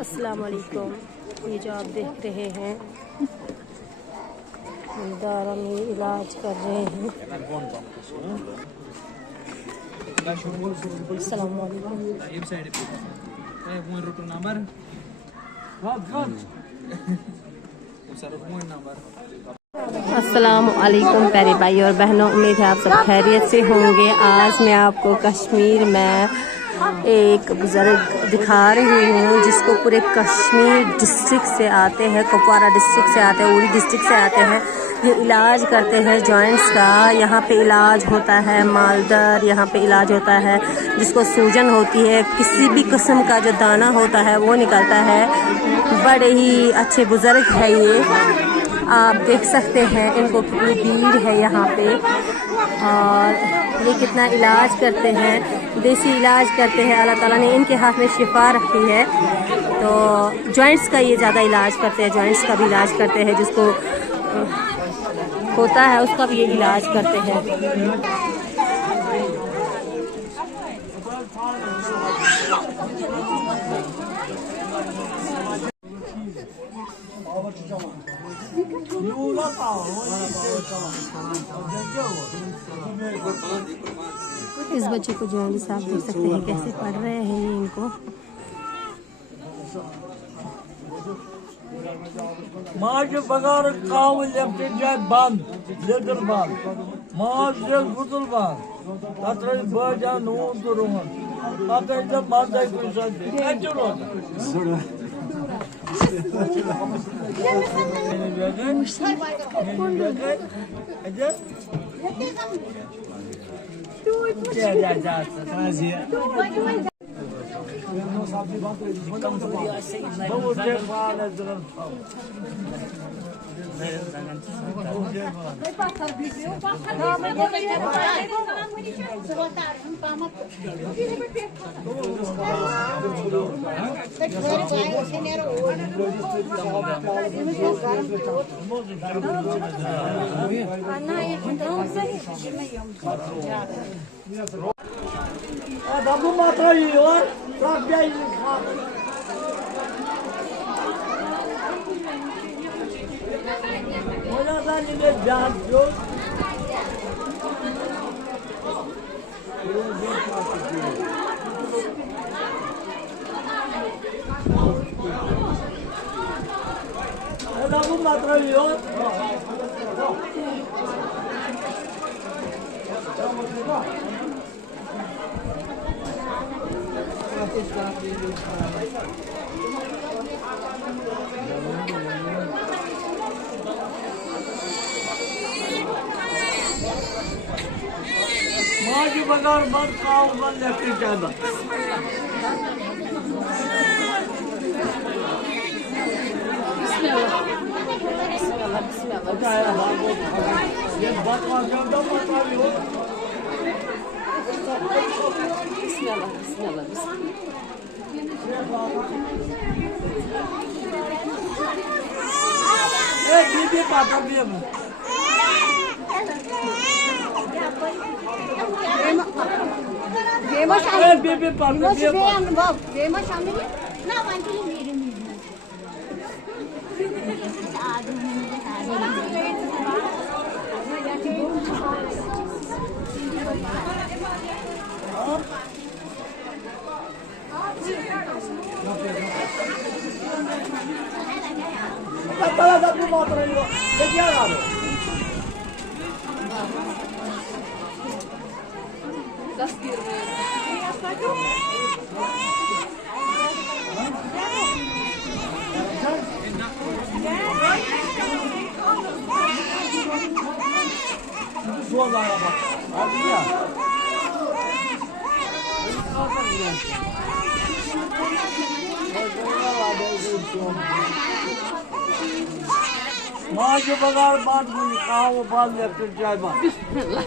अस्सलाम वालेकुम। ये जो आप देख रहे हैं दारा में इलाज कर रहे हैं। अस्सलाम वालेकुम। अस्सलाम वालेकुम प्यारे भाई और बहनों, उम्मीद है आप सब खैरियत से होंगे। आज मैं आपको कश्मीर में एक बुजुर्ग दिखा रही हूँ जिसको पूरे कश्मीर डिस्ट्रिक्ट से आते हैं, कुपवारा डिस्ट्रिक्ट से आते हैं, उड़ी डिस्ट्रिक्ट से आते हैं। ये इलाज करते हैं जॉइंट्स का। यहाँ पे इलाज होता है मालदर, यहाँ पे इलाज होता है जिसको सूजन होती है, किसी भी किस्म का जो दाना होता है वो निकलता है। बड़े ही अच्छे बुजुर्ग है ये, आप देख सकते हैं इनको कितनी भीड़ है यहाँ पे। और ये कितना इलाज करते हैं, देसी इलाज करते हैं। अल्लाह ताला ने इनके हाथ में शिफा रखी है। तो जॉइंट्स का ये ज़्यादा इलाज करते हैं, जॉइंट्स का भी इलाज करते हैं, जिसको होता है उसका भी ये इलाज करते हैं। इस बच्चे को जो है आप देख सकते हैं कैसे पढ़ रहे हैं ये इनको। माज बगार काव लेफ्ट जाय बंद लेदर बंद माज दिल बुतल बंद तत्र बजा नून तो रोहन तत्र जब माज कोई साथ चलो Babu matra yiyor, rabya yiyor. Oradan yine can yok. Babu matra yiyor. Maji bagar band kav band left'i jada. Bismillah. Bismillah. Bismillah. Ye bat var jada bat var yo. Bismillah. Bismillah. Hey, bibi pata bibi. Maji bagar band kav band left'i jay band.